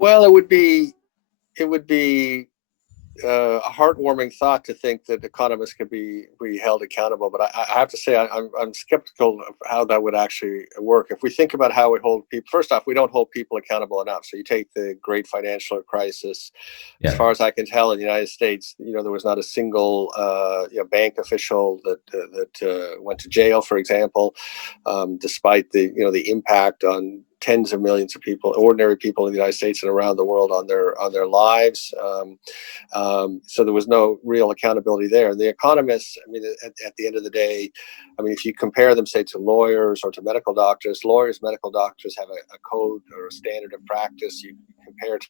Well, it would be a heartwarming thought to think that economists could be held accountable, but I have to say I'm skeptical of how that would actually work. If we think about how we hold people, first off, we don't hold people accountable enough. So you take the great financial crisis. As Yeah. far as I can tell, in the United States, there was not a single bank official that went to jail, for example, despite the impact on tens of millions of people, ordinary people in the United States and around the world, on their lives. So there was no real accountability there. The economists, I mean, at the end of the day, I mean, if you compare them, say, to lawyers or to medical doctors, medical doctors have a code or a standard of practice. You compare it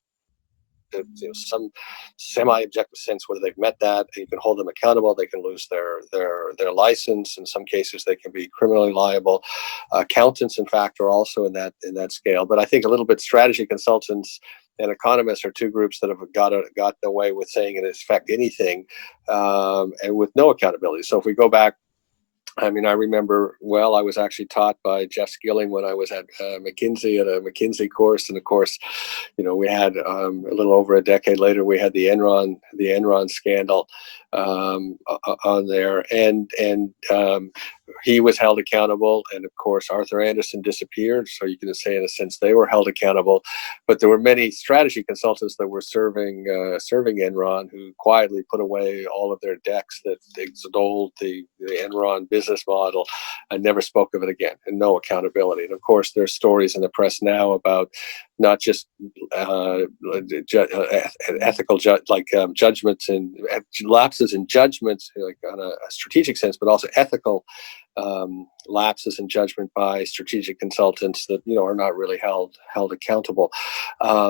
to some semi-objective sense whether they've met that, and you can hold them accountable. They can lose their license. In some cases, they can be criminally liable. Accountants, in fact, are also in that scale. But I think a little bit strategy consultants and economists are two groups that have gotten away with saying in effect anything, and with no accountability. So if we go back, I mean, I remember well, I was actually taught by Jeff Skilling when I was at McKinsey, at a McKinsey course. And of course, we had a little over a decade later, we had the Enron scandal on there. And he was held accountable. And of course, Arthur Andersen disappeared. So you can say, in a sense, they were held accountable. But there were many strategy consultants that were serving Enron, who quietly put away all of their decks that extolled the Enron business model and never spoke of it again, and no accountability. And of course, there's stories in the press now about not just ethical judgments and lapses in judgments, like on a strategic sense, but also ethical lapses in judgment by strategic consultants that are not really held accountable.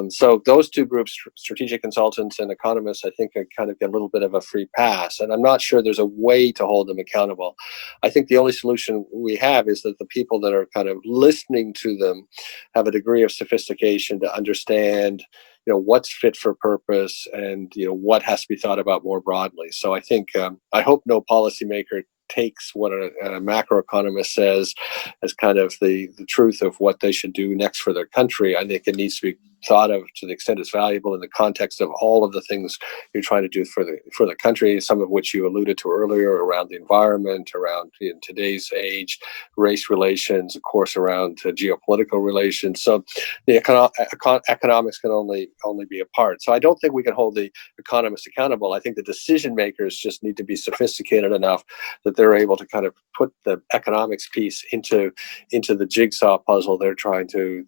So those two groups, strategic consultants and economists, I think kind of get a little bit of a free pass, and I'm not sure there's a way to hold them accountable. I think the only solution we have is that the people that are kind of listening to them have a degree of sophistication to understand what's fit for purpose, and what has to be thought about more broadly. So I think I hope no policymaker takes what a macroeconomist says as kind of the truth of what they should do next for their country. I think it needs to be thought of to the extent it's valuable in the context of all of the things you're trying to do for the country, some of which you alluded to earlier, around the environment, around, in today's age, race relations, of course, around geopolitical relations. So the economics can only be a part. So I don't think we can hold the economists accountable. I think the decision makers just need to be sophisticated enough that they're able to kind of put the economics piece into the jigsaw puzzle they're trying to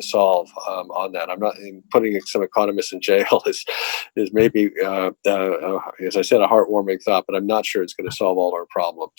solve on that. I'm not putting some economists in jail is maybe, as I said, a heartwarming thought, but I'm not sure it's going to solve all our problems.